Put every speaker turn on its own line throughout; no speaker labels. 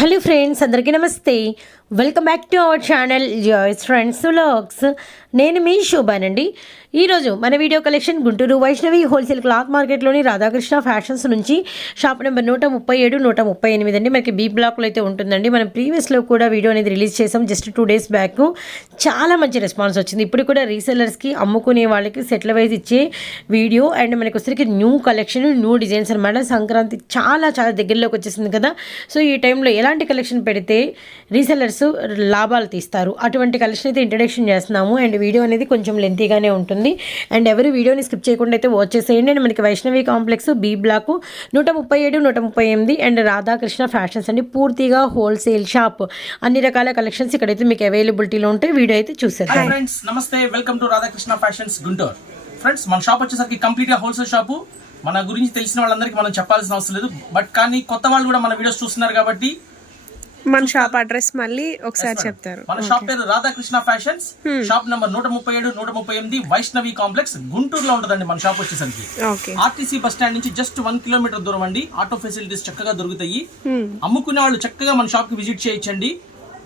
Hello friends అందరికీ నమస్తే. Welcome back to our channel joys friends vlogs. నేను మీ శోభానండి. ఈరోజు మన video collection Guntur Vaishnavi wholesale cloth మార్కెట్లోని Radhakrishna fashions నుంచి షాప్ నెంబర్ నూట ముప్పై ఏడు నూట ముప్పై ఎనిమిది అండి. మనకి బీ బ్లాక్లో అయితే ఉంటుందండి. మనం ప్రీవియస్లో కూడా వీడియో అనేది రిలీజ్ చేసాం జస్ట్ టూ డేస్ బ్యాక్. చాలా మంచి రెస్పాన్స్ వచ్చింది. ఇప్పుడు కూడా రీసెల్లర్స్కి అమ్ముకునే వాళ్ళకి సెటిల్ వైజ్ ఇచ్చే వీడియో అండ్ మనకి వచ్చేసరికి న్యూ కలెక్షన్ న్యూ డిజైన్స్ అనమాట సంక్రాంతి చాలా చాలా దగ్గరలోకి వచ్చేసింది కదా. సో ఈ టైంలో ఎలా ఇలాంటి కలెక్షన్ పెడితే రీసెలర్స్ లాభాలు తీస్తారు. అటువంటి కలెక్షన్ అయితే ఇంట్రడక్షన్ చేస్తున్నాము. అండ్ వీడియో అనేది కొంచెం లెంతీగానే ఉంటుంది. అండ్ ఎవరు వీడియోని స్కిప్ చేయకుండా అయితే వాచ్ చేసేయండి. అండ్ మనకి వైష్ణవి కాంప్లెక్స్ బీ బ్లాక్ నూట ముప్పై ఏడు నూట ముప్పై ఎనిమిది అండ్ రాధాకృష్ణ ఫ్యాషన్స్ అండి. పూర్తిగా హోల్సేల్ షాప్ అన్ని రకాల కలెక్షన్స్ ఇక్కడైతే మీకు అవైలబిలిటీలో ఉంటాయి. వీడియో అయితే చూసేద్దాం.
ఫ్రెండ్స్ నమస్తే. Welcome to Radhakrishna fashions Guntur. Friends మన షాప్ వచ్చేసరికి కంప్లీట్గా హోల్సేల్ షాపు మన గురించి తెలిసిన వాళ్ళందరికీ మనం చెప్పాల్సిన అవసరం లేదు. బట్ కానీ కొత్త వాళ్ళు కూడా మన వీడియోస్ చూస్తున్నారు కాబట్టి
మన షాప్ అడ్రస్ మళ్ళీ ఒకసారి చెప్తారు.
మన షాప్ పేరు రాధాకృష్ణ ఫ్యాషన్స్ షాప్ నంబర్ నూట ముప్పై ఏడు నూట ముప్పై ఎనిమిది వైష్ణవి కాంప్లెక్స్ గుంటూరులో ఉంటుందండి మన షాప్ వచ్చేసరికి. ఆర్టీసీ బస్ స్టాండ్ నుంచి జస్ట్ వన్ కిలోమీటర్ దూరం అండి. ఆటో ఫెసిలిటీస్ చక్కగా దొరుకుతాయి. అమ్ముకునే వాళ్ళు చక్కగా మన షాప్కి విజిట్ చేయొచ్చండి.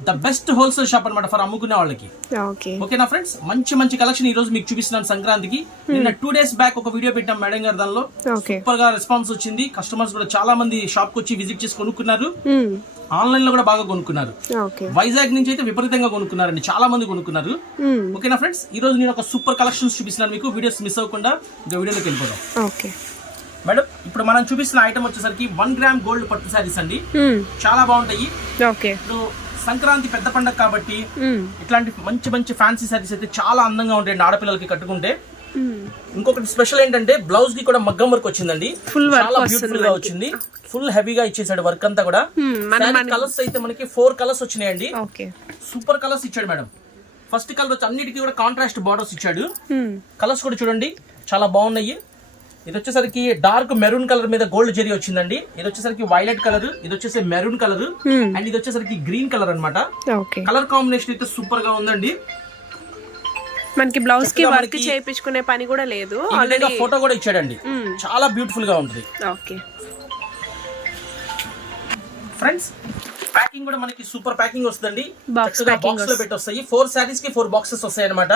ద బెస్ట్ హోల్సేల్ షాప్ అన్నమాట ఫర్ అమ్ముకునే వాళ్ళకి.
ఓకే.
ఓకేనా ఫ్రెండ్స్? మంచి మంచి కలెక్షన్ ఈ రోజు మీకు చూపిస్తున్నాను సంక్రాంతికి. నిన్న టూ డేస్ బ్యాక్ ఒక వీడియో పెట్టాం మేడం గారు దానిలో. సూపర్గా రెస్పాన్స్ వచ్చింది. కస్టమర్స్ కూడా చాలా మంది షాప్కి వచ్చి విజిట్ చేసి కొనుక్కున్నారు. ఆన్లైన్లో కూడా బాగా కొనుక్కున్నారు. వైజాగ్ నుంచి అయితే విపరీతంగా కొనుక్కున్నారండి. చాలా మంది కొనుక్కున్నారు. ఓకేనా ఫ్రెండ్స్? ఈ రోజు నేను ఒక సూపర్ కలెక్షన్స్ చూపిస్తున్నాను మీకు. వీడియోస్ మిస్ అవ్వకుండా ఇంకా వీడియోలోకి వెళ్ళిపోదాం.
ఓకే.
మేడం ఇప్పుడు మనం చూపిస్తున్న ఐటమ్ వచ్చేసరికి వన్ గ్రామ్ గోల్డ్ పట్టు శారీస్ అండి. చాలా బాగుంటాయి. ఇప్పుడు సంక్రాంతి పెద్ద పండగ కాబట్టి ఇట్లాంటి మంచి మంచి ఫ్యాన్సీ శారీస్ అయితే చాలా అందంగా ఉంటాయండి ఆడపిల్లలకి కట్టుకుంటే. ఇంకొకటి స్పెషల్ ఏంటంటే బ్లౌజ్కి కూడా మగ్గం వర్క్ వచ్చిందండి.
Work
చాలా బ్యూటిఫుల్గా వచ్చింది. ఫుల్ హెవీగా ఇచ్చేసాడు వర్క్ అంతా కూడా. కలర్స్ అయితే మనకి ఫోర్ కలర్స్ వచ్చినాయండి.
ఓకే.
సూపర్ కలర్స్ ఇచ్చాడు మేడం. ఫస్ట్ కలర్ వచ్చి అన్నిటికీ కూడా కాంట్రాస్ట్ బార్డర్స్ ఇచ్చాడు. కలర్స్ కూడా చూడండి. చాలా బాగున్నాయి. ఇది వచ్చేసరికి డార్క్ మెరూన్ కలర్ మీద గోల్డ్ జెరీ వచ్చిందండి. ఇది వచ్చేసరికి వైలెట్ కలర్ ఇది వచ్చేసి మెరూన్ కలర్ అండ్ ఇది వచ్చేసరికి గ్రీన్ కలర్ అన్నమాట.
ఓకే.
కలర్ కాంబినేషన్ అయితే సూపర్గా ఉందండి.
మనకి
బ్లౌజ్కి
వర్క్ చేయించుకునే పని కూడా లేదు.
విధంగా ఫోటో కూడా ఇచ్చాడండి. చాలా బ్యూటిఫుల్గా ఉంటుంది
ఓకే.
ఫ్రెండ్స్ ప్యాకింగ్ కూడా మనకి సూపర్ ప్యాకింగ్ వస్తుందండి. బాక్స్లో పెట్టి వస్తాయి ఫోర్ శారీస్కి ఫోర్ బాక్సెస్ వస్తాయి అనమాట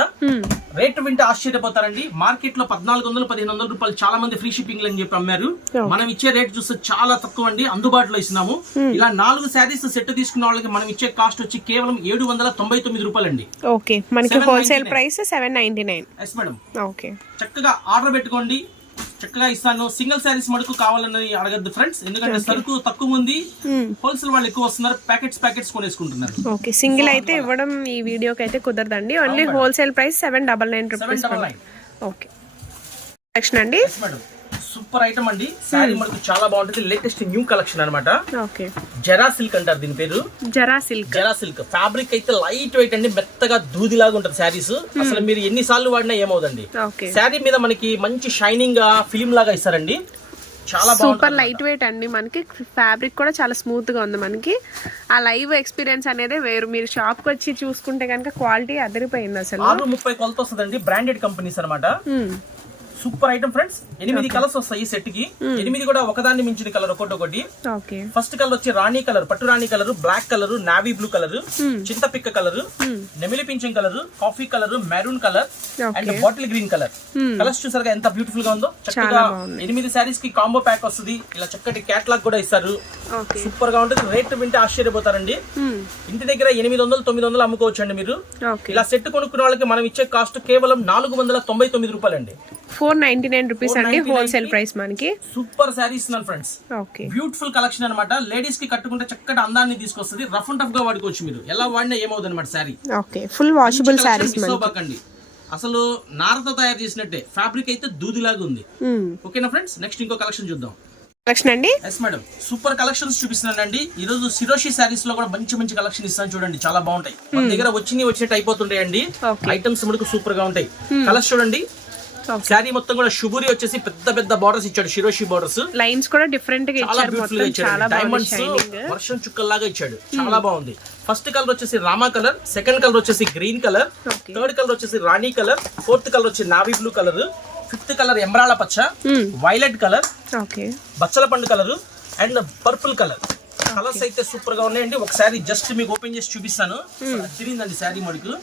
రేట్ వింటే ఆశ్చర్యపోతారండి. మార్కెట్లో పద్నాలుగు వందలు పదిహేను వందల రూపాయలు చాలా మంది ఫ్రీ షిప్పింగ్ అని చెప్పి అమ్మారు. మనం ఇచ్చే రేట్ చూస్తే చాలా తక్కువ అండి అందుబాటులో ఇస్తున్నాము. ఇలా నాలుగు శారీస్ సెట్ తీసుకున్న వాళ్ళకి మనం ఇచ్చే కాస్ట్ వచ్చి కేవలం ఏడు వందల తొంభై తొమ్మిది రూపాయలు అండి
ఓకే మనకి
799.
Wholesale price seven ninety nine
yes madam
okay
చక్కగా ఆర్డర్ పెట్టుకోండి. చక్కగా ఇస్తాను. సింగిల్ శారీస్ మటుకు కావాలని అడగద్దు ఫ్రెండ్స్. ఎందుకంటే సరుకు తక్కువ ఉంది. హోల్సేల్ వాళ్ళు ఎక్కువ వస్తున్నారు. ప్యాకెట్స్ ప్యాకెట్స్ కొనేసుకుంటున్నారు.
ఓకే సింగిల్ అయితే ఇవ్వడం ఈ వీడియోకి అయితే కుదరదండి only wholesale price seven double nine rupees okay అండి.
సూపర్ ఐటమ్ అండి. శారీ మనకు చాలా బాగుంటుంది. లేటెస్ట్ న్యూ కలెక్షన్ అన్నమాట.
ఓకే.
జరా సిల్క్ అంటారు దీని పేరు.
జరా సిల్క్.
జరా సిల్క్. ఫ్యాబ్రిక్ అయితే లైట్ వెయిట్ అండి. మెత్తగా దూదిలాగా ఉంటుంది శారీస్. అసలు మీరు ఎన్ని సార్లు వాడినా ఏమవుదండి. శారీ మీద మనకి మంచి షైనింగ్గా ఫిలిం లాగా ఇస్తారండి. చాలా
సూపర్ లైట్ వెయిట్ అండి మనకి. ఫ్యాబ్రిక్ కూడా చాలా స్మూత్గా ఉంది మనకి. ఆ లైవ్ ఎక్స్పీరియన్స్ అనేది వేరు. మీరు షాప్కి వచ్చి చూసుకుంటే కనుక క్వాలిటీ అదిరిపోయింది అసలు.
ముప్పై కొలత వస్తుందండి. బ్రాండెడ్ కంపెనీస్ అన్నమాట.
మ్మ్.
Super item friends. ఎనిమిది కలర్స్ వస్తాయి ఈ సెట్కి ఎనిమిది కూడా ఒకదాన్ని మించిన కలర్ ఒకటి ఒకటి ఫస్ట్ కలర్ వచ్చి రాణి కలర్ పట్టు రాణి colour black colour navy blue colour చింతపిక్క colour నెమిలి పింఛం colour coffee colour maroon colour and bottle green colour. Colours చూసారుగా ఎంత బ్యూటిఫుల్గా ఉందో? చక్కగా ఎనిమిది శారీస్కి కాంబో ప్యాక్ వస్తుంది. ఇలా చక్కటి క్యాట్లాగ్ కూడా ఇస్తారు. సూపర్గా ఉంటుంది. రేట్ వింటే ఆశ్చర్యపోతారండి. ఇంటి దగ్గర ఎనిమిది వందలు తొమ్మిది వందలు అమ్ముకోవచ్చు అండి మీరు ఇలా సెట్ కొనుక్కున్న వాళ్ళకి మనం ఇచ్చే కాస్ట్ కేవలం నాలుగు వందల తొంభై తొమ్మిది రూపాయలండి.
ఫోర్ నైన్టీ నైన్ రూపీస్ అండి
499
హోల్సేల్ ప్రైస్ మనకి.
Super saris friends.
Okay.
Beautiful collection అనమాట లేడీస్కి కట్టుకుంటే చక్కటి అందాన్ని తీసుకొస్తుంది. రఫ్ అండ్ టఫ్గా వాడుకోవచ్చు మీరు. ఎలా వాడినా ఏమవుతుంది అనమాట sari.
Okay. Full washable saris
అవ్వకండి. అసలు నారతో తయారు చేసినట్టే. ఫ్యాబ్రిక్ అయితే దూదిలాగా ఉంది. ఓకేనా ఫ్రెండ్స్? నెక్స్ట్ ఇంకో కలెక్షన్ చూద్దాం.
కలెక్షన్ అండి?
ఎస్ మేడం సూపర్ కలెక్షన్స్ చూపిస్తున్నానండి. ఈ రోజు సిరోషి శారీస్లో కూడా మంచి మంచి కలెక్షన్ ఇస్తాను చూడండి. చాలా బాగుంటాయి. మన దగ్గర వచ్చినవి వచ్చినట్టు అయిపోతుంటాయండి. ఐటమ్స్ మనకు సూపర్గా ఉంటాయి. కలర్స్ చూడండి.
Okay.
శారీ మొత్తం కూడా షుబూరి వచ్చేసి పెద్ద పెద్ద బార్డర్స్ ఇచ్చాడు షిరోషి బార్డర్స్
లైన్స్ కూడా డిఫరెంట్గా
చాలా
బ్యూటిఫుల్గా
ఇచ్చాడు. డైమండ్స్ వర్షం చుక్కల్లాగా ఇచ్చాడు. చాలా బాగుంది. ఫస్ట్ కలర్ వచ్చేసి రామా కలర్ సెకండ్ కలర్ వచ్చేసి గ్రీన్ కలర్. థర్డ్ కలర్ వచ్చేసి రాణి కలర్ ఫోర్త్ కలర్ వచ్చి navy blue colour fifth colour ఎమరాళ్ళ పచ్చ వైలెట్ కలర్
ఓకే
బచ్చల పండు colour and purple colour colours అయితే సూపర్గా ఉన్నాయండి ఒకసారి జస్ట్ మీకు ఓపెన్ చేసి చూపిస్తాను. తిరిగిందండి శారీ మడుకు.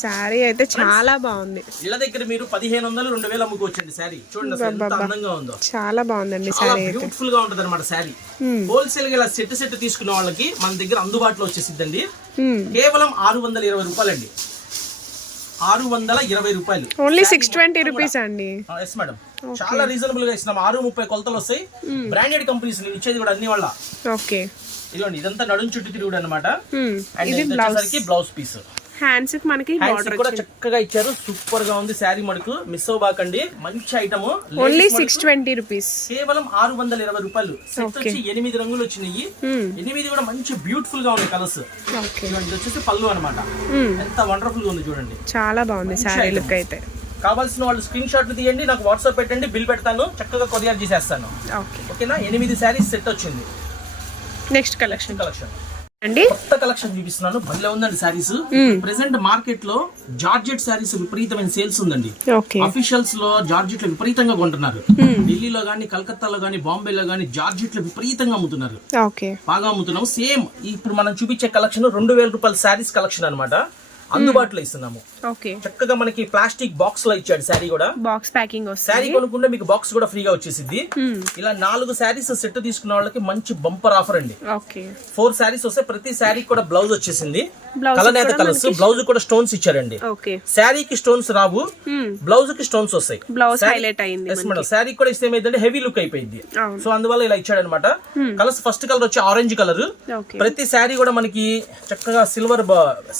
శారీ అయితే చాలా బాగుంది.
ఇళ్ళ దగ్గర మీరు పదిహేను వందలు రెండు వేలు అమ్ముకోవచ్చండి శారీ. చూడండి అసలు ఎంత అందంగా ఉందో.
చాలా బాగుందండి
చాలా బ్యూటిఫుల్గా ఉంటది అనమాట శారీ. హోల్సేల్గా ఇలా సెట్ సెట్ తీసుకున్న వాళ్ళకి మన దగ్గర అందుబాటులో వచ్చేసిద్దండి. కేవలం ఆరు వందల ఇరవై రూపాయలండి. ఆరు వందల ఇరవై రూపాయలు.
ఓన్లీ సిక్స్ ట్వంటీ రూపీస్ అండి.
ఎస్ మేడం చాలా రీజనబుల్గా ఇస్తున్నాం. ఆరు ముప్పై కొలతలు వస్తాయి. బ్రాండెడ్ కంపెనీస్ నేను ఇచ్చేది కూడా అన్ని వాళ్ళ.
ఓకే
ఇదిగోండి ఇదంతా నడుం చుట్టూ తిరుగుడు అనమాట
Hmm.
అండ్
ఇది
ఇది వచ్చేసరికి బ్లౌజ్ పీస్
హ్యాండ్స్కి మనకి బార్డర్
కూడా చక్కగా ఇచ్చారు. సూపర్గా ఉంది శారీ మడుకు. మిస్ అవ్వకండి మంచి item
only six twenty rupees
కేవలం ఆరు వందల ఇరవై రూపాయలు. సెట్ వచ్చి ఎనిమిది రంగులు వచ్చినాయి. ఎనిమిది కూడా మంచి బ్యూటిఫుల్గా ఉన్నాయి కలర్స్ ఇది వచ్చేసి పళ్ళు అనమాట ఎంత వండర్ఫుల్గా ఉంది చూడండి.
చాలా బాగుంది శారీ లుక్ అయితే.
కావాల్సిన వాళ్ళు స్క్రీన్ షాట్లు తీయండి. నాకు వాట్సాప్ పెట్టండి. బిల్ పెడతాను. చక్కగా కొరియర్ చేసేస్తాను.
ఓకే
ఓకేనా ఎనిమిది శారీస్ సెట్ వచ్చింది.
నెక్స్ట్ కలెక్షన్
కలెక్షన్
అండి?
కొత్త కలెక్షన్ చూపిస్తున్నాను. భలే ఉందండి శారీస్. ప్రెసెంట్ మార్కెట్లో జార్జెట్ శారీస్ విపరీతమైన సేల్స్ ఉందండి. అఫీషియల్స్లో జార్జెట్లో విపరీతంగా కొంటున్నారు. ఢిల్లీలో గానీ కలకత్తాలో గానీ బాంబేలో గానీ జార్జెట్లో విపరీతంగా అమ్ముతున్నారు. బాగా అమ్ముతున్నాము. సేమ్ ఇప్పుడు మనం చూపించే కలెక్షన్ రెండు వేల రూపాయల శారీస్ కలెక్షన్ అన్నమాట. అందుబాటులో ఇస్తున్నాము. చక్కగా మనకి ప్లాస్టిక్ బాక్స్లో ఇచ్చాడు శారీ కూడా.
బాక్స్ ప్యాకింగ్
శారీ కొనుక్కుంటే మీకు బాక్స్ కూడా ఫ్రీగా వచ్చేసింది ఇలా నాలుగు శారీస్ సెట్ తీసుకున్న వాళ్ళకి మంచి బంపర్ ఆఫర్ అండి. ఫోర్ శారీస్ వస్తే ప్రతి శారీ కూడా బ్లౌజ్ వచ్చేసింది. కలనేత కలర్స్ బ్లౌజ్ కూడా స్టోన్స్ ఇచ్చారండి. శారీకి స్టోన్స్ రావు. బ్లౌజ్కి స్టోన్స్ వస్తాయి.
బ్లౌజ్ హైలైట్ అయింది
శారీ కూడా ఇస్తే ఏమైందంటే హెవీ లుక్ అయిపోయింది. సో అందువల్ల ఇలా ఇచ్చాడు అనమాట కలర్స్ ఫస్ట్ కలర్ వచ్చి ఆరెంజ్ కలర్ ప్రతి శారీ కూడా మనకి చక్కగా సిల్వర్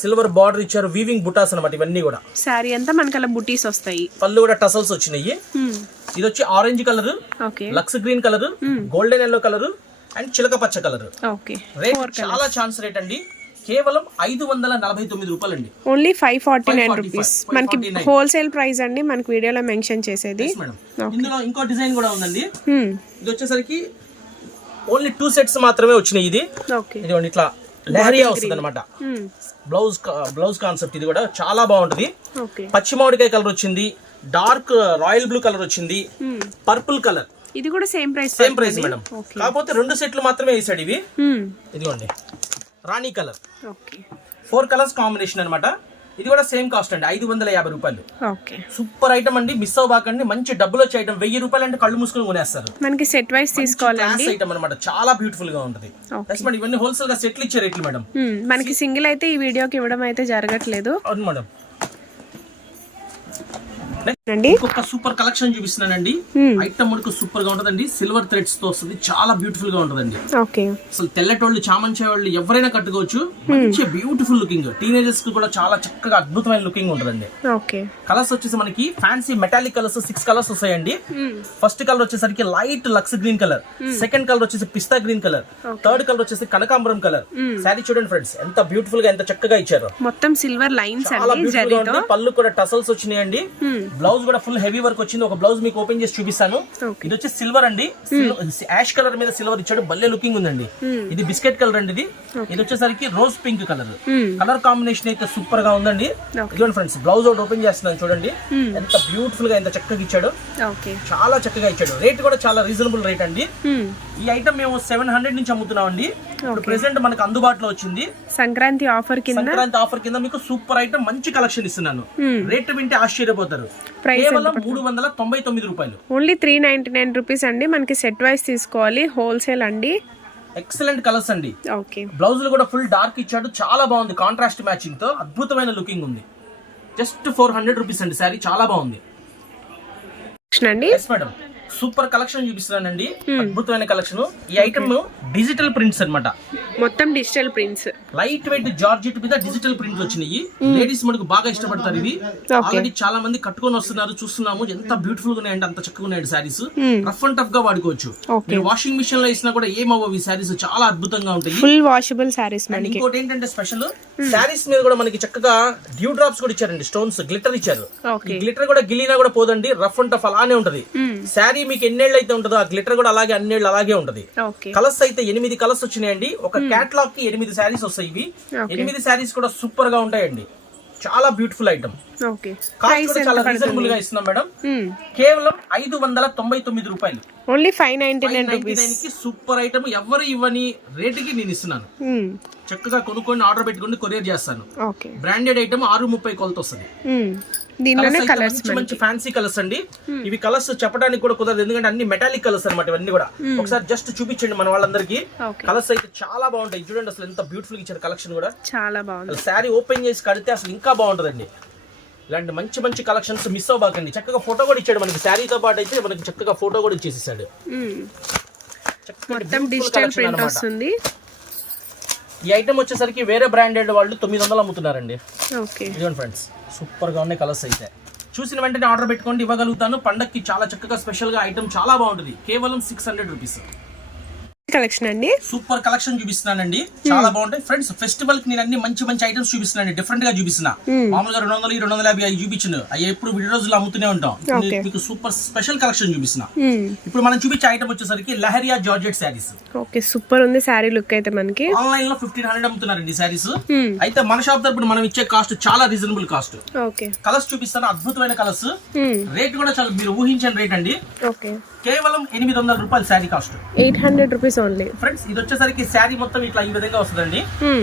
సిల్వర్ బార్డర్ ఇచ్చారు వీవింగ్ బుటాస్ అనమాట ఇవన్నీ కూడా.
శారీ అంతా మనకి అలా బుటీస్ వస్తాయి.
పళ్ళు కూడా టసల్స్ వచ్చినాయి. ఇది వచ్చి orange colour Lux green colour golden yellow colour and చిలక పచ్చ కలర్
ఓకే.
రేట్ చాలా ఛాన్స్ రేట్ అండి. కేవలం ఐదు వందల నలభై తొమ్మిది రూపాయలు అండి
only five forty nine
545,
rupees మనకి
549.
హోల్సేల్ ప్రైస్ అండి మనకి వీడియోలో మెన్షన్ చేసేది.
ఇందులో ఇంకో డిజైన్ కూడా ఉందండి. ఇది వచ్చేసరికి ఓన్లీ టూ సెట్స్ మాత్రమే వచ్చినాయి ఇది. ఇదిగోండి ఇట్లా లహరియా వస్తుంది అనమాట. బ్లౌజ్ బ్లౌజ్ కాన్సెప్ట్ ఇది కూడా చాలా బాగుంటది. పచ్చి మామిడికాయ కలర్ వచ్చింది డార్క్ రాయల్ బ్లూ కలర్ వచ్చింది పర్పుల్ కలర్.
ఇది కూడా same price
same price madam కాకపోతే రెండు సెట్లు మాత్రమే వేసాడు ఇవి.
Hmm.
ఇదిగోండి. రాణి కలర్. ఫోర్ కలర్స్ కాంబినేషన్ అన్నమాట. ఇది కూడా సేమ్ కాస్ట్ అండి ఐదు వందల యాభై రూపాయలు. సూపర్ ఐటమ్ అండి మిస్ అవ్వకండి మంచి డబ్బులు వచ్చే ఐటమ్ వెయ్యి రూపాయలు అంటే కళ్ళు మూసుకొని కొనేస్తారు.
మనకి సెట్ వైస్ తీసుకోవాలండి.
క్లాస్ ఐటమ్ అనమాట చాలా బ్యూటిఫుల్గా ఉంటుంది. మేడం ఇవన్నీ హోల్సేల్గా సెట్లు ఇచ్చే రేట్లు మేడం.
మనకి సింగిల్ అయితే ఈ వీడియోకి ఇవ్వడం అయితే జరగట్లేదు.
అవును మేడం ఇంకొక సూపర్ కలెక్షన్ చూపిస్తున్నానండి. ఐటమ్ మనకు సూపర్గా ఉంటదండి. సిల్వర్ థ్రెడ్స్తో వస్తుంది. చాలా బ్యూటిఫుల్గా ఉంటదండి అసలు తెల్లటోళ్ళు చామంచే వాళ్ళు ఎవరైనా కట్టుకోవచ్చు. మంచి బ్యూటిఫుల్ లుకింగ్. టీనేజర్స్కి కూడా చాలా చక్కగా అద్భుతమైన లుకింగ్ ఉంటదండి. కలర్స్ వచ్చేసి మనకి fancy metallic colours six colours వస్తాయండి. ఫస్ట్ కలర్ వచ్చేసరికి లైట్ లక్స్ గ్రీన్ కలర్ సెకండ్ కలర్ వచ్చేసి పిస్తా గ్రీన్ కలర్ థర్డ్ కలర్ వచ్చేసి కనకాంబరం కలర్ శారీ చూడండి ఫ్రెండ్స్ ఎంత బ్యూటిఫుల్గా ఎంత చక్కగా ఇచ్చారు.
మొత్తం సిల్వర్ లైన్స్
పళ్ళు కూడా టసల్స్ వచ్చినాయండి. బ్లౌజ్ కూడా ఫుల్ హెవీ వర్క్ వచ్చింది. ఒక బ్లౌజ్ మీకు ఓపెన్ చేసి చూపిస్తాను. ఇది వచ్చి సిల్వర్ అండి. యాష్ కలర్ మీద సిల్వర్ ఇచ్చాడు. భలే లుకింగ్ ఉందండి. ఇది బిస్కెట్ కలర్ అండి ఇది. ఇది వచ్చేసరికి rose pink colour. Colour combination అయితే సూపర్గా ఉందండి. ఇదిగోండి ఫ్రెండ్స్ బ్లౌజ్ ఒకటి ఓపెన్ చేస్తున్నాను చూడండి. ఎంత బ్యూటిఫుల్గా ఎంత చక్కగా ఇచ్చాడు. చాలా చక్కగా ఇచ్చాడు. రేట్ కూడా చాలా రీజనబుల్ రేట్ అండి. ఈ ఐటమ్ మేము సెవెన్ హండ్రెడ్ నుంచి అమ్ముతున్నాం అండి ఇప్పుడు ప్రెసెంట్ మనకు అందుబాటులో వచ్చింది.
సంక్రాంతి ఆఫర్ కింద?
సంక్రాంతి ఆఫర్ కింద మీకు సూపర్ ఐటమ్ మంచి కలెక్షన్ ఇస్తున్నాను. రేట్ వింటే ఆశ్చర్యపోతారు. కేవలం మూడు వందల తొంభై తొమ్మిది రూపాయలు.
Only three ninety nine rupees అండి. మనకి సెట్ వైస్ తీసుకోవాలి. హోల్సేల్ అండి.
ఎక్సలెంట్ కలర్స్ అండి.
ఓకే.
బ్లౌజులు కూడా ఫుల్ డార్క్ ఇచ్చాడు. చాలా బాగుంది. కాంట్రాస్ట్ మ్యాచింగ్తో అద్భుతమైన లుకింగ్ ఉంది. జస్ట్ ఫోర్ హండ్రెడ్ రూపీస్ అండి. శారీ చాలా బాగుంది.
అండి.
మేడం సూపర్ కలెక్షన్ చూపిస్తున్నానండి. అద్భుతమైన కలెక్షన్. ఈ ఐటమ్ డిజిటల్ ప్రింట్స్ అన్నమాట.
మొత్తం digital prints
light weight georgette మీద డిజిటల్ ప్రింట్స్ వచ్చినాయి. లేడీస్ మనకు బాగా ఇష్టపడతారు ఇవి. ఆల్రెడీ చాలా మంది కట్టుకొని వస్తున్నారు చూస్తున్నాము. ఎంత బ్యూటిఫుల్గా ఉన్నాయండి అంత చక్కగా ఉన్నాయండి సారీస్ రఫ్ అండ్ టఫ్గా వాడుకోవచ్చు. మీరు వాషింగ్ మిషన్లో వేసినా కూడా ఏమవ్వవు ఈ సారీస్ చాలా అద్భుతంగా ఉంటాయి.
ఫుల్ వాషబుల్ మనకి.
ఇంకోటి ఏంటంటే స్పెషల్ శారీస్ మీద కూడా మనకి చక్కగా డ్యూ డ్రాప్స్ కూడా ఇచ్చారండి. స్టోన్స్ గ్లిటర్ ఇచ్చారు. ఈ గ్లిటర్ కూడా గిల్లినా కూడా పోదండి. రఫ్ అండ్ టఫ్ అలానే ఉంటది. శారీ మీకు ఎన్నేళ్ళు అయితే ఉంటుందో ఆ గ్లిటర్ కూడా అలాగే అన్నేళ్ళు అలాగే ఉంటది. కలర్స్ అయితే ఎనిమిది కలర్స్ వచ్చినాయండి. ఒక క్యాట్లాగ్కి ఎనిమిది శారీస్ వస్తాయి ఇవి. ఎనిమిది శారీస్ కూడా సూపర్గా ఉంటాయండి. చాలా బ్యూటిఫుల్ ఐటమ్ కాస్ట్ కూడా చాలా రీజనబుల్గా ఇస్తున్నాం మేడం. కేవలం ఐదు వందల తొంభై తొమ్మిది రూపాయలు.
ఓన్లీ ఫైవ్ నైన్టీ
నైన్కి సూపర్ ఐటమ్ ఎవరు ఇవ్వని రేటుకి నేను ఇస్తున్నాను. చక్కగా కొనుక్కొని ఆర్డర్ పెట్టుకొని కొరియర్ చేస్తాను. బ్రాండెడ్ ఐటమ్ ఆరు ముప్పై కొలత వస్తుంది
దీనిలోనే కలర్స్
మంచి ఫ్యాన్సీ కలర్స్ అండి. ఇవి కలర్స్ చెప్పడానికి కూడా కుదరదు. ఎందుకంటే అన్ని మెటాలిక్ కలర్స్ అన్నమాట ఇవన్నీ కూడా. ఒకసారి జస్ట్ చూపించండి మన వాళ్ళందరికీ. కలర్స్ అయితే చాలా బాగుంటాయి. చూడండి అసలు ఎంత బ్యూటిఫుల్ ఇచ్చారు కలెక్షన్ కూడా.
చాలా బాగుంది.
శారీ ఓపెన్ చేసి కడితే అసలు ఇంకా బాగుంటుందండి. ఇలాంటి మంచి మంచి కలెక్షన్స్ మిస్ అవ్వకండి. చక్కగా ఫోటో కూడా ఇచ్చాడు మనకి. శారీతో పాటు అయితే మనకి చక్కగా ఫోటో కూడా ఇచ్చేసేసాడు.
మొత్తం డిజిటల్ ప్రింట్. వస్తుంది.
ఈ ఐటమ్ వచ్చేసరికి వేరే బ్రాండెడ్ వాళ్ళు తొమ్మిది వందలు అమ్ముతున్నారండి.
ఓకే
ఫ్రెండ్స్ సూపర్గా ఉన్నాయి కలర్స్ అయితే. చూసిన వెంటనే ఆర్డర్ పెట్టుకోండి ఇవ్వగలుగుతాను. పండక్కి చాలా చక్కగా స్పెషల్గా ఐటమ్ చాలా బాగుంటుంది. కేవలం సిక్స్ హండ్రెడ్ రూపీస్
కలెక్షన్ అండి.
సూపర్ కలెక్షన్ చూపిస్తున్నానండి. చాలా బాగుంటాయి. ఫ్రెండ్స్ ఫెస్టివల్కి నేను అన్ని మంచి మంచి ఐటమ్స్ చూపిస్తున్నాను డిఫరెంట్గా చూపిస్తున్నా. మామూలుగా రెండు వందలు రెండు వందల యాభై చూపించను అవి ఎప్పుడు విడి రోజులు అమ్ముతూనే ఉంటాం. మీకు సూపర్ స్పెషల్ కలెక్షన్ చూపిస్తున్నా.
మ్మ్.
ఇప్పుడు మనం చూపించే ఐటమ్ వచ్చేసరికి leheriya georgette saris.
Okay super ఉంది శారీ లుక్ అయితే మనకి.
ఆన్లైన్లో ఫిఫ్టీన్ హండ్రెడ్ అమ్ముతున్నారండి శారీస్. అయితే మన షాప్ తరపున మనం ఇచ్చే కాస్ట్ చాలా రీజనబుల్ కాస్ట్
ఓకే
కలర్స్ చూపిస్తాను అద్భుతమైన కలర్స్. రేట్ కూడా చాలా మీరు ఊహించని రేట్ అండి.
ఓకే
కేవలం ఎనిమిది వందల రూపాయలు sari cost
eight hundred rupees only.
Friends ఇది వచ్చేసరికి శారీ మొత్తం ఇట్లా ఈ విధంగా వస్తుందండి.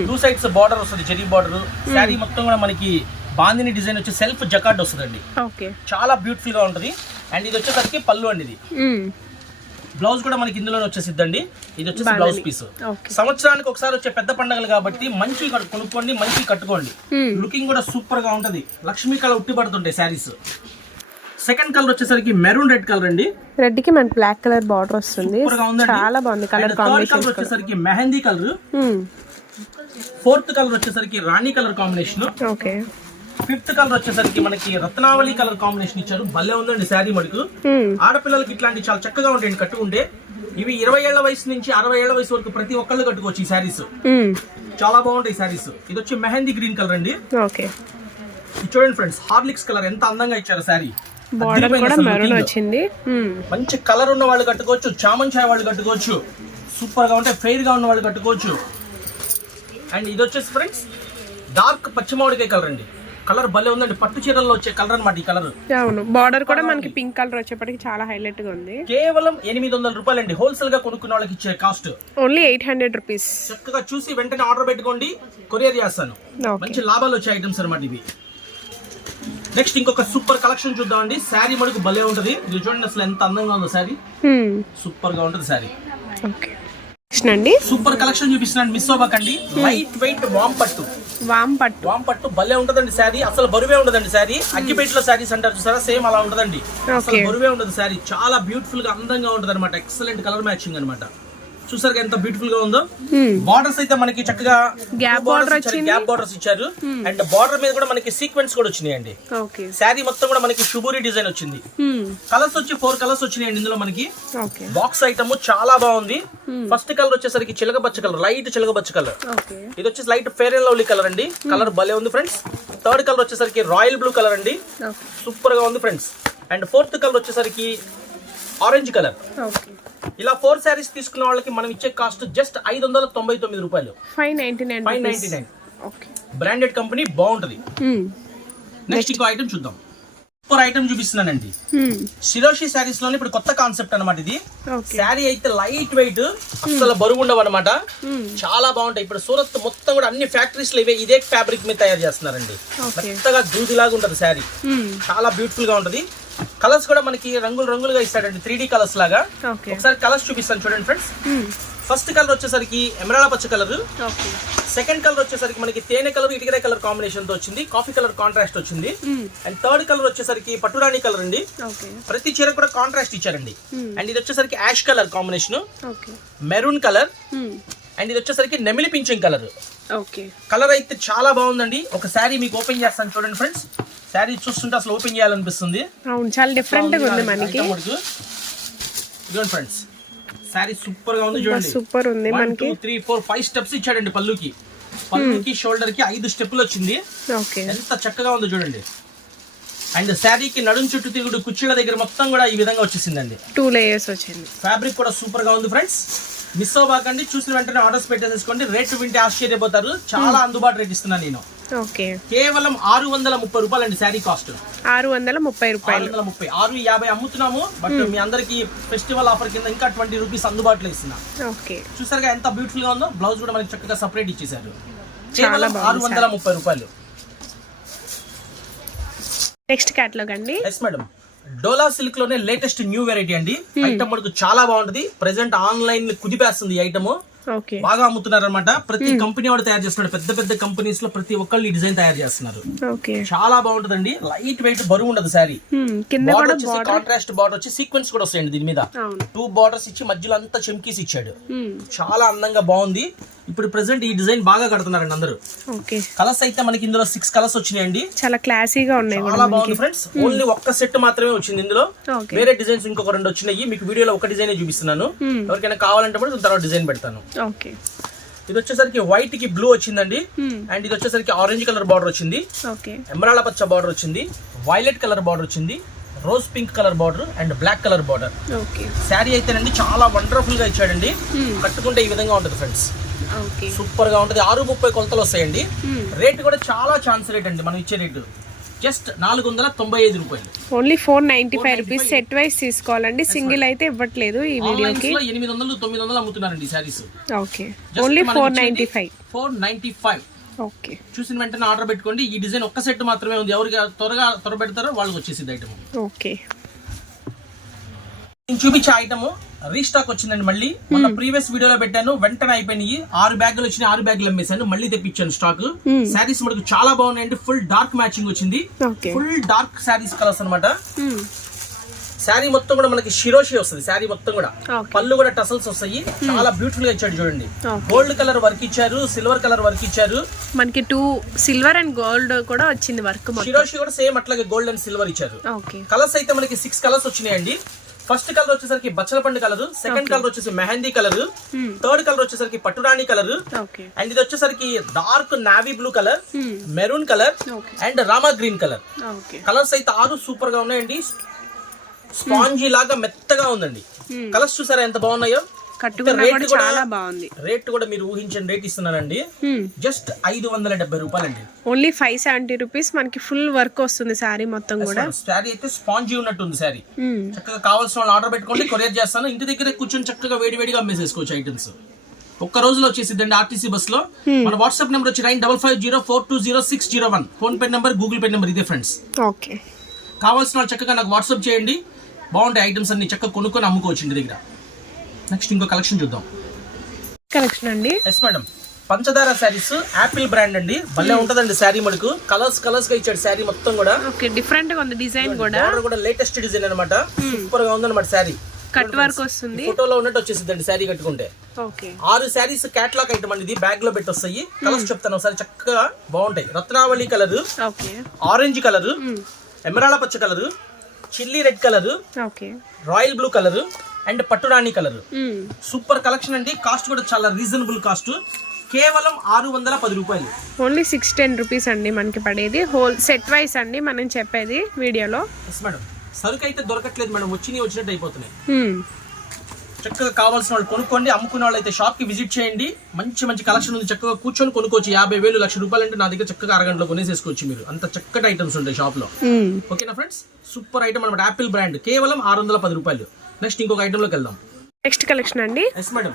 టూ సైడ్స్ బార్డర్ వస్తుంది చెరీ బార్డర్ శారీ మొత్తం కూడా మనకి బాందిని డిజైన్ వచ్చి సెల్ఫ్ జకార్డ్ వస్తుందండి. చాలా బ్యూటిఫుల్గా ఉంటుంది. అండ్ ఇది వచ్చేసరికి పళ్ళు అండి ఇది. బ్లౌజ్ కూడా మనకి ఇందులోనే వచ్చేసిద్దండి. ఇది వచ్చేసి బ్లౌజ్ పీస్ సంవత్సరానికి ఒకసారి వచ్చే పెద్ద పండుగలు కాబట్టి మంచి కొనుక్కోండి మంచి కట్టుకోండి. లుకింగ్ కూడా సూపర్గా ఉంటది. లక్ష్మీ కళ ఉట్టి పడుతుంటాయి శారీస్. సెకండ్ కలర్ వచ్చేసరికి మెరూన్ రెడ్ కలర్ అండి.
రెడ్కి మనకి బ్లాక్ కలర్ బార్డర్ వస్తుంది. చాలా బాగుంది కలర్
కలర్
కాంబినేషన్
వచ్చేసరికి మెహందీ కలర్. ఫోర్త్ కలర్ వచ్చేసరికి రాణి colour combination.
Okay
fifth colour వచ్చేసరికి మనకి రత్నావళి కలర్ కాంబినేషన్ ఇచ్చారు. భలే ఉందండి శారీ మటుకు.
మ్మ్.
ఆడపిల్లలకి ఇట్లాంటి చాలా చక్కగా ఉంటాయండి కట్టుకుంటే ఇవి ఇరవై ఏళ్ళ వయసు నుంచి అరవై ఏళ్ళ వయసు వరకు ప్రతి ఒక్కళ్ళు కట్టుకోవచ్చు ఈ శారీస్.
మ్మ్.
చాలా బాగుంటాయి శారీస్. ఇది వచ్చి మెహందీ గ్రీన్ కలర్ అండి. చూడండి ఫ్రెండ్స్ హార్లిక్స్ కలర్ ఎంత అందంగా ఇచ్చారు శారీ.
బార్డర్ కూడా మెరూన్ వచ్చింది. మ్మ్.
మంచి కలర్ ఉన్న వాళ్ళు కట్టుకోవచ్చు చామన్ చాయ్ వాళ్ళు కట్టుకోవచ్చు. సూపర్గా ఉంటే ఫెయిర్గా ఉన్న వాళ్ళు కట్టుకోవచ్చు. అండ్ ఇది వచ్చేసి ఫ్రెండ్స్ డార్క్ పచ్చిమామిడికాయ కలర్ అండి. కలర్ భలే ఉందండి. పట్టు చీరల్లో వచ్చే కలర్ అన్నమాట ఈ కలర్
అవును బార్డర్ కూడా మనకి పింక్ కలర్ వచ్చేప్పటికి చాలా హైలైట్గా ఉంది.
కేవలం ఎనిమిది వందల రూపాయలు అండి హోల్సేల్గా కొనుక్కున్న వాళ్ళకి ఇచ్చే cost
only eight hundred rupees
చక్కగా చూసి వెంటనే ఆర్డర్ పెట్టుకోండి. కొరియర్ చేస్తాను. మంచి లాభాలు వచ్చే ఐటమ్స్ అనమాట ఇవి. నెక్స్ట్ ఇంకొక సూపర్ కలెక్షన్ చూద్దామండి. శారీ మడుకు భలే ఉంటది. ఇది చూడండి అసలు ఎంత అందంగా ఉందో శారీ. సూపర్గా ఉంటది శారీ.
అండి.
సూపర్ కలెక్షన్ చూపిస్తున్నాను మిస్ అవ్వకండి. లైట్ వెయిట్ వామ్ పట్టు.
వామ్ పట్టు.
వామ్ పట్టు భలే ఉంటదండి శారీ. అసలు బరువే ఉండదండి శారీ. అగ్గిపేటలో శారీస్ అంటారు చూసారా? సేమ్ అలా ఉంటదండి. అసలు. బరువే ఉండదు శారీ. చాలా బ్యూటిఫుల్గా అందంగా ఉంటది అనమాట ఎక్సలెంట్ కలర్ మ్యాచింగ్ అనమాట చూసారు ఎంత బ్యూటిఫుల్గా ఉందో. బార్డర్స్ అయితే మనకి చక్కగా
వచ్చింది.
గ్యాప్ బార్డర్స్ ఇచ్చారు. అండ్ బార్డర్ మీద కూడా మనకి సీక్వెన్స్ కూడా వచ్చినాయండి. శారీ మొత్తం కూడా మనకి షుబూరి డిజైన్ వచ్చింది. కలర్స్ వచ్చి ఫోర్ కలర్స్ వచ్చినాయండి ఇందులో మనకి. బాక్స్ ఐటమ్ చాలా బాగుంది. ఫస్ట్ కలర్ వచ్చేసరికి చిలక పచ్చ కలర్ లైట్ చిలక పచ్చ కలర్ ఇది వచ్చేసి light Fair and Lovely colour అండి. కలర్ భలే ఉంది ఫ్రెండ్స్ థర్డ్ కలర్ వచ్చేసరికి రాయల్ బ్లూ కలర్ అండి. సూపర్గా ఉంది ఫ్రెండ్స్ అండ్ ఫోర్త్ కలర్ వచ్చేసరికి ఆరెంజ్ కలర్. ఇలా ఫోర్ శారీస్ తీసుకున్న వాళ్ళకి మనం ఇచ్చే కాస్ట్ జస్ట్ ఐదు వందల తొంభై తొమ్మిది రూపాయలు.
Five ninety nine
five ninety nine. Branded company బాగుంటది. నెక్స్ట్ ఇంకో ఐటమ్ చూద్దాం. సూపర్ ఐటమ్ చూపిస్తున్నానండి. శిరోషి శారీస్లోనే ఇప్పుడు కొత్త కాన్సెప్ట్ అన్నమాట ఇది. శారీ అయితే లైట్ వెయిట్ అసలు బరువు ఉండవు అనమాట చాలా బాగుంటాయి. ఇప్పుడు సూరత్ మొత్తం కూడా అన్ని ఫ్యాక్టరీస్లో ఇవే ఇదే ఫ్యాబ్రిక్ మీద తయారు చేస్తున్నారండి.
ఓకే.
మెత్తగా దూదిలాగా ఉంటది శారీ. చాలా బ్యూటిఫుల్గా ఉంటది. కలర్స్ కూడా మనకి రంగులు రంగులుగా ఇస్తాడండి త్రీ కలర్స్ లాగా. ఒకసారి కలర్స్ చూపిస్తాను చూడండి ఫ్రెండ్స్. ఫస్ట్ కలర్ వచ్చేసరికి ఎమరాల పచ్చ కలర్ సెకండ్ కలర్ వచ్చేసరికి మనకి తేనె కలర్ ఇటుకరే కలర్ కాంబినేషన్తో వచ్చింది. కాఫీ కలర్ కాంట్రాస్ట్ వచ్చింది. అండ్ థర్డ్ కలర్ వచ్చేసరికి పట్టురాణి కలర్ అండి. ప్రతి చీర కూడా కాంట్రాస్ట్ ఇచ్చారండి.
Hmm.
అండ్ ఇది వచ్చేసరికి ash colour combination maroon colour. And ఇది వచ్చేసరికి నెమిలి పింఛన్ కలర్
ఓకే
కలర్ అయితే చాలా బాగుందండి. ఒక శారీ మీకు ఓపెన్ చేస్తాను చూడండి ఫ్రెండ్స్ శారీ చూస్తుంటే అసలు ఓపెన్ చేయాలనిపిస్తుంది
అవును చాలా డిఫరెంట్గా ఉంది మనకి.
ఇదిగోండి ఫ్రెండ్స్ శారీ సూపర్గా ఉంది చూడండి
సూపర్ ఉంది మనకి
two three four five steps ఇచ్చాడండి పళ్ళుకి పళ్ళుకి షోల్డర్కి ఐదు స్టెప్లు వచ్చింది
ఓకే
ఎంత చక్కగా ఉందో చూడండి అండ్ శారీకి నడుం చుట్టూ తిరుగుడు కుర్చీల దగ్గర మొత్తం కూడా ఈ విధంగా వచ్చేసిందండి
టూ లేయర్స్ వచ్చింది
ఫ్యాబ్రిక్ కూడా సూపర్గా ఉంది ఫ్రెండ్స్ మిస్ అవ్వకండి చూసిన వెంటనే ఆర్డర్స్ పెట్టేసేసుకోండి రేట్ వింటే ఆశ్చర్యపోతారు చాలా అందుబాటు రేట్ ఇస్తున్నాను నేను
ఓకే.
కేవలం ఆరు వందల ముప్పై రూపాయలు అండి శారీ కాస్ట్.
ఆరు వందల ముప్పై రూపాయలు.
వందల ముప్పై. ఆరు యాభై అమ్ముతున్నాము బట్ మీ అందరికి ఫెస్టివల్ ఆఫర్ కింద ఇంకా ట్వంటీ రూపీస్ అందుబాటులో ఇస్తున్నా.
ఓకే.
చూసారుగా ఎంత బ్యూటిఫుల్గా ఉందో? బ్లౌజ్ కూడా మనకి చక్కగా సపరేట్ ఇచ్చేసారు కేవలం ఆరు వందల ముప్పై రూపాయలు.
నెక్స్ట్ క్యాటలాగ్ అండి.
ఎస్ మేడం డోలా సిల్క్లోనే లేటెస్ట్ న్యూ వెరైటీ అండి ఐటమ్ మనకు చాలా బాగుంటది. ప్రెసెంట్ ఆన్లైన్ కుదిపేస్తుంది ఐటమ్ బాగా అమ్ముతున్నారు అనమాట ప్రతి కంపెనీ వాడు తయారు చేస్తున్నాడు. పెద్ద పెద్ద కంపెనీస్లో ప్రతి ఒక్కళ్ళు ఈ డిజైన్ తయారు చేస్తున్నారు. చాలా బాగుంటదండి. లైట్ వెయిట్ బరువు ఉండదు శారీ. బార్డర్ వచ్చేసి కాంట్రాస్ట్ బార్డర్ వచ్చి సీక్వెన్స్ కూడా వస్తాయండి దీని మీద. టూ బార్డర్స్ ఇచ్చి మధ్యలో అంతా చెమ్కీస్ ఇచ్చాడు. చాలా అందంగా బాగుంది. ఇప్పుడు ప్రెసెంట్ ఈ డిజైన్ బాగా కడుతున్నారండి అందరూ.
ఓకే.
కలర్స్ అయితే మనకి ఇందులో సిక్స్ కలర్స్ వచ్చినాయండి.
చాలా క్లాసీగా ఉన్నాయి
చాలా బాగుంది ఫ్రెండ్స్ ఓన్లీ ఒక్క సెట్ మాత్రమే వచ్చింది ఇందులో. వేరే డిజైన్స్ ఇంకొక రెండు వచ్చినాయి. మీకు వీడియోలో ఒక డిజైన్ చూపిస్తున్నాను.
Hmm.
ఎవరికైనా కావాలంటే కూడా తర్వాత డిజైన్ పెడతాను.
ఓకే.
ఇది వచ్చేసరికి వైట్కి బ్లూ వచ్చిందండి.
Hmm,
అండ్ ఇది వచ్చేసరికి ఆరెంజ్ కలర్ బార్డర్ వచ్చింది. ఎమరాళ్ళ పచ్చ బార్డర్ వచ్చింది. వైలెట్ కలర్ బార్డర్ వచ్చింది. Rose pink colour border and black colour border
okay.
Sari అయితేనండి చాలా వండర్ఫుల్గా ఇచ్చాడండి.
Hmm.
కట్టుకుంటే ఈ విధంగా ఉంటుంది ఫ్రెండ్స్ సూపర్గా ఉంటుంది. ఆరు ముప్పై కొలతలు వస్తాయండి. రేట్ కూడా చాలా ఛాన్స్ రేట్ అండి మనం ఇచ్చే రేటు. జస్ట్ నాలుగు వందల తొంభై ఐదు రూపాయలు.
Only four ninety five rupees set wise తీసుకోవాలండి. సింగిల్ అయితే ఇవ్వట్లేదు ఈ వీడియోకి.
ఎనిమిది వందలు తొమ్మిది వందలు అమ్ముతున్నారండి saris
okay only four ninety five
four ninety five
okay
చూసిన వెంటనే ఆర్డర్ పెట్టుకోండి. ఈ డిజైన్ ఒక్క సెట్ మాత్రమే ఉంది. ఎవరికి త్వరగా త్వర పెడతారో వాళ్ళకి వచ్చేసింది ఐటమ్
ఓకే
నేను చూపించే ఐటమ్ రీస్టాక్ వచ్చిందండి మళ్ళీ. మన ప్రీవియస్ వీడియోలో పెట్టాను వెంటనే అయిపోయినాయి. ఆరు బ్యాగులు వచ్చినాయి ఆరు బ్యాగులు అమ్మేశాను. మళ్ళీ తెప్పించాను స్టాక్. శారీస్ మనకు చాలా బాగున్నాయండి. ఫుల్ డార్క్ మ్యాచింగ్ వచ్చింది. ఫుల్ డార్క్ శారీస్ కలర్స్ అన్నమాట. శారీ మొత్తం కూడా మనకి షిరోషి వస్తుంది. శారీ మొత్తం కూడా. పళ్ళు కూడా టసల్స్ వస్తాయి. చాలా బ్యూటిఫుల్గా ఇచ్చాడు చూడండి. గోల్డ్ కలర్ వర్క్ ఇచ్చారు సిల్వర్ కలర్ వర్క్ ఇచ్చారు.
మనకి టూ సిల్వర్ అండ్ గోల్డ్ కూడా వచ్చింది వర్క్
షిరోషి కూడా సేమ్ అట్లాగే గోల్డ్ అండ్ సిల్వర్ ఇచ్చారు. కలర్స్ అయితే మనకి సిక్స్ కలర్స్ వచ్చినాయండి. ఫస్ట్ కలర్ వచ్చేసరికి బచ్చల పండు కలర్ సెకండ్ కలర్ వచ్చేసి మెహందీ కలర్ థర్డ్ కలర్ వచ్చేసరికి పట్టురాణి కలర్ అండ్ ఇది వచ్చేసరికి dark navy blue colour maroon colour and Rama green colour. Colours అయితే ఆరు సూపర్గా ఉన్నాయండి స్పాంజీ లాగా మెత్తగా ఉందండి. కలర్స్ చూసారా ఎంత బాగున్నాయో?
కట్టుకున్నా కూడా చాలా బాగుంది.
రేట్ కూడా మీరు ఊహించిన రేట్ ఇస్తున్నానండి జస్ట్ ఐదు వందల డెబ్బై రూపాయలండి.
ఓన్లీ ఫైవ్ సెవెంటీ రూపీస్ మనకి ఫుల్ వర్క్ వస్తుంది శారీ మొత్తం కూడా.
శారీ అయితే స్పాంజీ ఉన్నట్టు ఉంది శారీ. చక్కగా కావాల్సిన వాళ్ళు ఆర్డర్ పెట్టుకోండి కొరియర్ చేస్తాను. ఇంటి దగ్గర కూర్చొని చక్కగా వేడి వేడిగా అమ్మేసేసుకోవచ్చు ఐటమ్స్. ఒక్క రోజులో వచ్చేసిద్దండి ఆర్టీసీ బస్లో మన వాట్సాప్ నెంబర్ వచ్చి nine double five zero four two zero six zero one. PhonePe number Google Pay number ఇదే ఫ్రెండ్స్.
ఓకే.
కావాల్సిన వాళ్ళు చక్కగా నాకు వాట్సాప్ చేయండి. బాగుంటాయి ఐటమ్స్ అన్ని చక్కగా కొనుక్కొని అమ్ముకోవచ్చు ఇంటి దగ్గర. నెక్స్ట్ ఇంకో కలెక్షన్ చూద్దాం.
కలెక్షన్ అండి.
ఎస్ మేడం పంచదార శారీస్ యాపిల్ బ్రాండ్ అండి. భలే ఉంటదండి శారీ మనకు కలర్స్ కలర్స్గా ఇచ్చాడు శారీ మొత్తం కూడా.
ఓకే డిఫరెంట్గా ఉంది డిజైన్ కూడా.
కూడా లేటెస్ట్ డిజైన్ అనమాట సూపర్గా ఉందన్నమాట శారీ
కట్ వర్క్ వస్తుంది.
ఫోటోలో ఉన్నట్టు వచ్చేసిందండి శారీ కట్టుకుంటే. ఆరు శారీస్ క్యాట్లాగ్ ఐటమ్ అండి ఇది. బ్యాగ్లో పెట్టి వస్తాయి కలర్స్ చెప్తాను ఒకసారి. చక్కగా బాగుంటాయి. రత్నావళి కలర్
ఓకే
ఆరెంజ్ కలర్ ఎమరాళ పచ్చ colour chilli red colour
okay
royal blue colour and పట్టురాణి colour. Super collection అండి. కాస్ట్ కూడా చాలా రీజనబుల్ కాస్ట్. కేవలం ఆరు వందల పది రూపాయలు.
ఓన్లీ సిక్స్ టెన్ రూపీస్ అండి మనకి పడేది. హోల్ సెట్ వైస్ అండి మనం చెప్పేది వీడియోలో.
ఎస్ మేడం సరుకు అయితే దొరకట్లేదు మేడం వచ్చినవి వచ్చినట్టు అయిపోతున్నాయి. చక్కగా కావాల్సిన వాళ్ళు కొనుక్కోండి. అమ్ముకునే వాళ్ళు అయితే షాప్కి విజిట్ చేయండి. మంచి మంచి కలెక్షన్ ఉంది. చక్కగా కూర్చొని కొనుక్కోవచ్చు. యాభై వేలు లక్ష రూపాయలు అంటే నా దగ్గర చక్కగా అరగంటలో కొనేసేసుకోవచ్చు మీరు. అంత చక్కటి ఐటమ్స్ ఉంటాయి
షాప్లో.
ఓకేనా ఫ్రెండ్స్ సూపర్ ఐటమ్ అనమాట యాపిల్ బ్రాండ్ కేవలం ఆరు వందల పది రూపాయలు. నెక్స్ట్ ఇంకొక ఐటమ్లోకి వెళ్దాం.
నెక్స్ట్ కలెక్షన్ అండి.
ఎస్ మేడం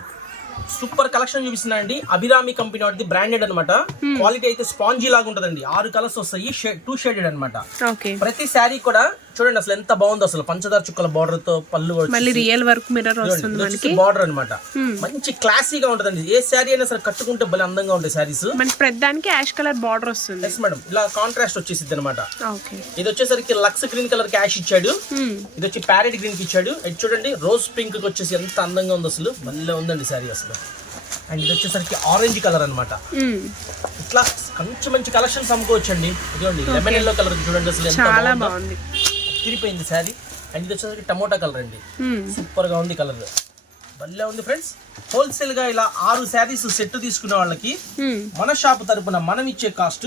సూపర్ కలెక్షన్ చూపిస్తున్నా అండి? అభిరామి కంపెనీ వాటిది బ్రాండెడ్ అనమాట క్వాలిటీ అయితే స్పాంజీ లాగా ఉంటదండి. ఆరు కలర్స్ వస్తాయి టూ షేడెడ్ అన్నమాట.
ఓకే
ప్రతి శారీ కూడా చూడండి అసలు ఎంత బాగుందో అసలు. పంచదార చుక్కల బార్డర్తో పళ్ళు
మళ్ళీ రియల్ వర్క్ మిర్రర్ వస్తుంది మనకి.
బార్డర్ అనమాట మంచి క్లాసీగా ఉంటదండి. ఏ శారీ అయినా సరే కట్టుకుంటే భలే అందంగా ఉంటాయి శారీస్
మనకి ప్రతిదానికి యాష్ కలర్ బార్డర్ వస్తుంది.
ఎస్ మేడం ఇలా కాంట్రాస్ట్ వచ్చేసిద్ది అనమాట ఇది వచ్చేసరికి లక్స్ గ్రీన్ కలర్ క్యాష్ ఇచ్చాడు. ఇది వచ్చి ప్యారెట్ గ్రీన్కి ఇచ్చాడు. ఇది చూడండి రోజ్ పింక్కి వచ్చేసి ఎంత అందంగా ఉంది అసలు. భలే ఉందండి శారీ అసలు. అండ్ ఇది వచ్చేసరికి ఆరెంజ్ కలర్ అన్నమాట. ఇట్లా మంచి మంచి కలెక్షన్స్ అమ్ముకోవచ్చు అండి ఇదిగోండి లెమన్ ఎల్లో కలర్ చూడండి అసలు ఎంత
చాలా
బాగుందో.
బాగుంది
తిరిపోయింది శారీ. అండ్ ఇది వచ్చేసరికి టమోటా కలర్ అండి. సూపర్గా ఉంది కలర్. భలే ఉంది ఫ్రెండ్స్. హోల్సేల్గా ఇలా ఆరు శారీస్ సెట్ తీసుకునే వాళ్ళకి. మన షాప్ తరపున మనం ఇచ్చే కాస్ట్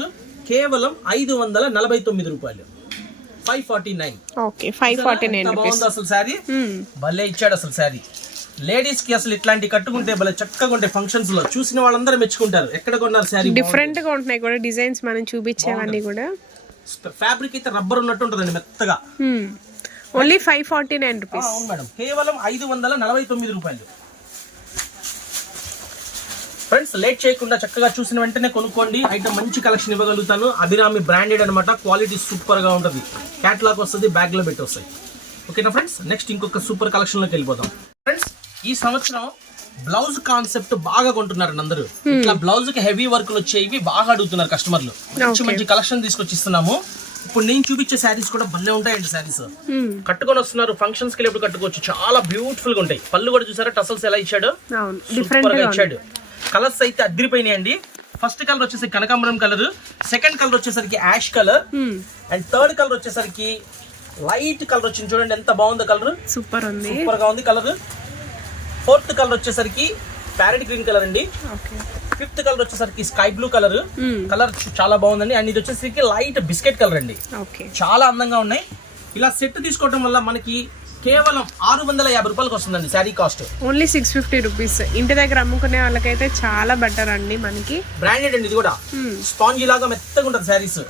కేవలం ఐదు వందల నలభై తొమ్మిది రూపాయలు. Five forty nine
okay five forty nine
బాగుంది అసలు శారీ? భలే ఇచ్చాడు అసలు శారీ. లేడీస్కి అసలు ఇట్లాంటి కట్టుకుంటే భలే చక్కగా ఉంటాయి ఫంక్షన్స్లో చూసిన వాళ్ళందరూ మెచ్చుకుంటారు. ఎక్కడ కొన్నారు శారీ
డిఫరెంట్గా ఉంటున్నాయి కూడా డిజైన్స్ మనం చూపించేవన్నీ కూడా.
ఫ్యాబ్రిక్ అయితే రబ్బర్ ఉన్నట్టు ఉంటుందండి మెత్తగా
only five forty nine rupees
అవును మేడం. కేవలం ఐదు వందల నలభై తొమ్మిది రూపాయలు. ఫ్రెండ్స్ లేట్ చేయకుండా చక్కగా చూసిన వెంటనే కొనుక్కోండి. ఐటమ్ మంచి కలెక్షన్ ఇవ్వగలుగుతాను. అభిరామి బ్రాండెడ్ అనమాట క్వాలిటీ సూపర్గా ఉంటుంది. క్యాట్లాగ్ వస్తుంది బ్యాగ్లో పెట్టి వస్తాయి ఓకేనా ఫ్రెండ్స్? నెక్స్ట్ ఇంకొక సూపర్ కలెక్షన్లోకి వెళ్ళిపోతాం ఫ్రెండ్స్ ఈ సంవత్సరం బ్లౌజ్ కాన్సెప్ట్ బాగా కొంటున్నారు అందరూ ఇట్లా బ్లౌజ్కి హెవీ వర్క్ వచ్చేవి బాగా అడుగుతున్నారు కస్టమర్లు. మంచి మంచి కలెక్షన్ తీసుకొచ్చి ఇస్తున్నాము ఇప్పుడు నేను చూపించే శారీస్ కూడా భలే ఉంటాయండి శారీస్. కట్టుకొని వస్తున్నారు ఫంక్షన్స్కి ఎప్పుడు కట్టుకోవచ్చు. చాలా బ్యూటిఫుల్గా ఉంటాయి. పళ్ళు కూడా చూసారా? టసల్స్ ఎలా ఇచ్చాడు? సూపర్గా ఇచ్చాడు. కలర్స్ అయితే అదిరిపోయినాయండి ఫస్ట్ కలర్ వచ్చేసి కనకాంబరం కలర్ సెకండ్ కలర్ వచ్చేసరికి ash colour and third colour వచ్చేసరికి లైట్ కలర్ వచ్చింది. చూడండి ఎంత బాగుందో కలర్
సూపర్ ఉంది.
సూపర్గా ఉంది కలర్ ఫోర్త్ కలర్ వచ్చేసరికి ప్యారెట్ గ్రీన్ కలర్ అండి. ఫిఫ్త్ కలర్ వచ్చేసరికి స్కై బ్లూ కలర్. కలర్ చాలా బాగుందండి. అండ్ ఇది వచ్చేసరికి లైట్ బిస్కెట్ కలర్ అండి.
ఓకే.
చాలా అందంగా ఉన్నాయి. ఇలా సెట్ తీసుకోవడం వల్ల మనకి కేవలం ఆరు వందల యాభై రూపాయలకు వస్తుందండి sari cost.
Only six fifty rupees ఇంటి దగ్గర అమ్ముకునే వాళ్ళకైతే చాలా బెటర్ అండి మనకి.
బ్రాండెడ్ అండి ఇది కూడా. స్పాంజీ లాగా మెత్తగా ఉంటుంది శారీస్.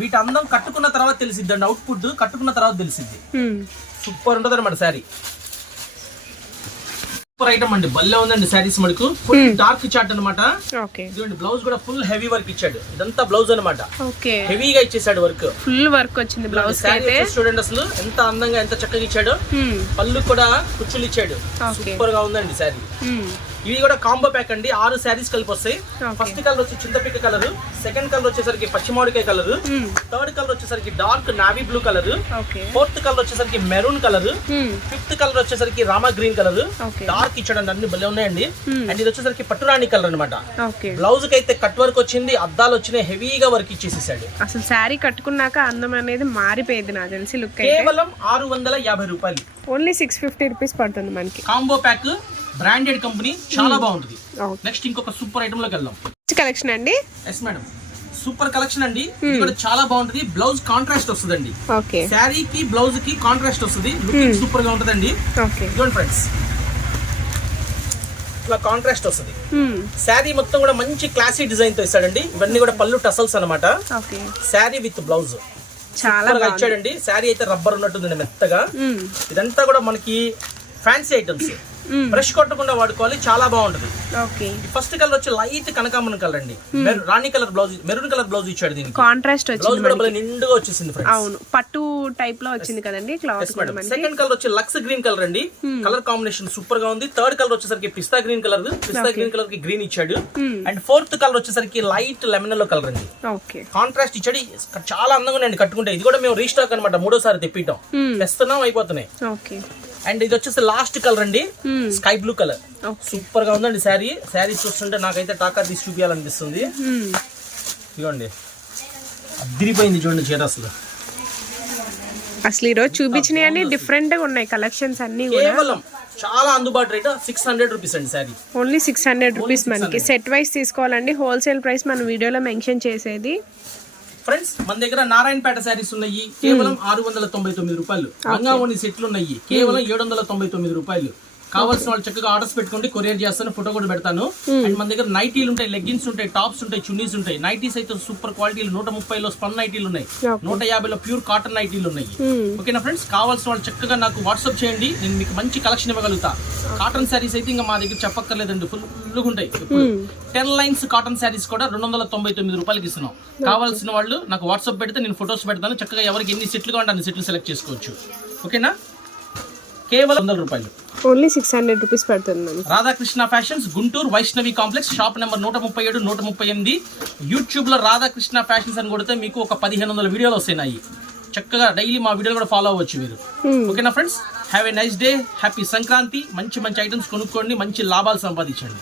వీటి అందం కట్టుకున్న తర్వాత తెలిసిద్ది అండి అవుట్పుట్ కట్టుకున్న తర్వాత తెలిసిద్ది.
Hmm.
సూపర్ ఉంటుంది అనమాట శారీ. సూపర్ ఐటమ్ అండి. భలే ఉందండి శారీస్ మనకు. ఫుల్ డార్క్ చాట్ ఇదిగోండి బ్లౌజ్ కూడా ఫుల్ హెవీ వర్క్ ఇచ్చాడు. ఇదంతా బ్లౌజ్ అన్నమాట.
ఓకే.
హెవీగా ఇచ్చేసాడు వర్క్
ఫుల్ వర్క్ వచ్చింది బ్లౌజ్
చూడండి అసలు. ఎంత అందంగా ఎంత చక్కగా ఇచ్చాడు.
Hmm.
పళ్ళు కూడా కుచ్చులు ఇచ్చాడు. సూపర్గా ఉందండి శారీ.
Hmm.
ఇవి కూడా కాంబో ప్యాక్ అండి. ఆరు శారీస్ కలిపి వస్తాయి. ఫస్ట్ కలర్ వచ్చి చింతపిక్క కలర్ సెకండ్ కలర్ వచ్చేసరికి పచ్చిమామిడికాయ కలర్
Hmm.
థర్డ్ కలర్ వచ్చేసరికి dark navy blue colour fourth colour వచ్చేసరికి maroon colour
Hmm.
Fifth colour వచ్చేసరికి రామా గ్రీన్ కలర్. డార్క్ ఇచ్చాడండి అన్ని భలే ఉన్నాయండి. అండ్ ఇది వచ్చేసరికి పట్టురాణి కలర్ అన్నమాట.
ఓకే
బ్లౌజ్కి అయితే కట్ వర్క్ వచ్చింది అద్దాలు వచ్చినాయి హెవీగా వర్క్ ఇచ్చేసేసాడు.
అసలు శారీ కట్టుకున్నాక అందం అనేది మారిపోయింది నాకు తెలిసి లుక్
కేవలం ఆరు వందల యాభై రూపాయలు.
ఓన్లీ సిక్స్ ఫిఫ్టీ రూపీస్ పడుతుంది మనకి.
కాంబో ప్యాక్ బ్రాండెడ్ కంపెనీ చాలా బాగుంటుంది. నెక్స్ట్ ఇంకొక సూపర్ ఐటమ్లోకి వెళ్దాం
కలెక్షన్ అండి?
ఎస్ మేడం సూపర్ కలెక్షన్ అండి. ఇది కూడా చాలా బాగుంటుంది. బ్లౌజ్ కాంట్రాస్ట్ వస్తుందండి.
ఓకే.
శారీకి బ్లౌజ్కి కాంట్రాస్ట్ వస్తుంది. లుకింగ్ సూపర్గా ఉంటుందండి. ఇదిగోండి ఫ్రెండ్స్ ఇట్లా కాంట్రాస్ట్ వస్తుంది. శారీ మొత్తం కూడా మంచి క్లాసీ డిజైన్తో ఇస్తాడండి. ఇవన్నీ కూడా పళ్ళు టసల్స్ అన్నమాట.
ఓకే.
శారీ విత్ బ్లౌజ్
చాలా
ఇచ్చాడండి. శారీ అయితే రబ్బర్ ఉన్నట్టుందండి మెత్తగా. ఇదంతా కూడా మనకి ఫ్యాన్సీ ఐటమ్స్. బ్రష్ కొట్టకుండా వాడుకోవాలి చాలా బాగుంటది.
ఓకే
ఫస్ట్ కలర్ వచ్చి లైట్ కనకాంబరం కలర్ అండి. మెరు- రాణి colour blouse maroon colour blouse ఇచ్చాడు దీనికి.
కాంట్రాస్ట్
బ్లౌజ్ కూడా నిండుగా వచ్చేసింది
అవును పట్టు టైప్లో వచ్చింది కదండి క్లాత్
సెకండ్ కలర్ వచ్చి లక్స్ గ్రీన్ కలర్ అండి. కలర్ కాంబినేషన్ సూపర్గా ఉంది. థర్డ్ కలర్ వచ్చేసరికి pista green colour pista green కలర్కి గ్రీన్ ఇచ్చాడు. అండ్ ఫోర్త్ కలర్ వచ్చేసరికి లైట్ లెమన్లో కలర్ అండి. కాంట్రాస్ట్ ఇచ్చాడు. చాలా అందంగా ఉందండి కట్టుకుంటే. ఇది కూడా మేము రీస్టాక్ అనమాట మూడోసారి తెప్పిటాం తెస్తున్నాం అయిపోతున్నాయి. అండ్ ఇది వచ్చేసి లాస్ట్ కలర్ అండి. స్కై బ్లూ కలర్ సూపర్గా ఉందండి శారీ. శారీ చూస్తుంటే నాకైతే టాకా తీసి చూపించాలనిపిస్తుంది ఇదిగోండి. అదిరిపోయింది చూడండి చీర అసలు.
అసలు ఈరోజు చూపించినవి డిఫరెంట్గా ఉన్నాయి కలెక్షన్స్ అన్ని
కేవలం చాలా అందుబాటు రేట్ సిక్స్ హండ్రెడ్ రూపీస్ అండి sari.
Only six hundred rupees మనకి. సెట్ వైస్ తీసుకోవాలండి. హోల్సేల్ ప్రైస్ మన వీడియోలో మెన్షన్ చేసేది.
ఫ్రెండ్స్ మన దగ్గర నారాయణపేట శారీస్ ఉన్నాయి. కేవలం ఆరు వందల తొంభై తొమ్మిది రూపాయలు. రంగావణి సెట్లు ఉన్నాయి కేవలం ఏడు వందల తొంభై తొమ్మిది రూపాయలు. కావాల్సిన వాళ్ళు చక్కగా ఆర్డర్స్ పెట్టుకోండి కొరియర్ చేస్తాను ఫోటో కూడా పెడతాను. అండ్ మన దగ్గర నైటీలు ఉంటాయి లెగ్గిన్స్ ఉంటాయి టాప్స్ ఉంటాయి చున్నీస్ ఉంటాయి. నైటీస్ అయితే సూపర్ క్వాలిటీలు నూట ముప్పైలో స్పన్ నైటీలు ఉన్నాయి. నూట యాభైలో ప్యూర్ కాటన్ నైటీలు ఉన్నాయి. ఓకేనా ఫ్రెండ్స్? కావాల్సిన వాళ్ళు చక్కగా నాకు వాట్సాప్ చేయండి నేను మీకు మంచి కలెక్షన్ ఇవ్వగలుగుతా. కాటన్ శారీస్ అయితే ఇంకా మా దగ్గర చెప్పక్కర్లేదండి ఫుల్ ఉంటాయి టెన్ లైన్స్ కాటన్ శారీస్ కూడా రెండు వందల తొంభై తొమ్మిది రూపాయలకి ఇస్తున్నాం. కావాల్సిన వాళ్ళు నాకు వాట్సాప్ పెడితే నేను ఫొటోస్ పెడతాను చక్కగా ఎవరికి ఎన్ని సెట్లు కావాలంటే అన్ని సెట్లు సెలెక్ట్ చేసుకోవచ్చు. ఓకేనా? కేవలం వందల రూపాయలు.
ఓన్లీ సిక్స్ హండ్రెడ్ రూపీస్ పడుతుంది
Radhakrishna fashions Guntur Vaishnavi complex shop number నూట ముప్పై ఏడు నూట ముప్పై ఎనిమిది. యూట్యూబ్లో రాధాకృష్ణ ఫ్యాషన్స్ అని కొడితే మీకు ఒక పదిహేను వందల వీడియోలు వస్తున్నాయి. చక్కగా డైలీ మా వీడియోలు కూడా ఫాలో అవ్వచ్చు మీరు. ఓకేనా friends? Have a nice day happy Sankranti. మంచి మంచి ఐటమ్స్ కొనుక్కోండి. మంచి లాభాలు సంపాదించండి.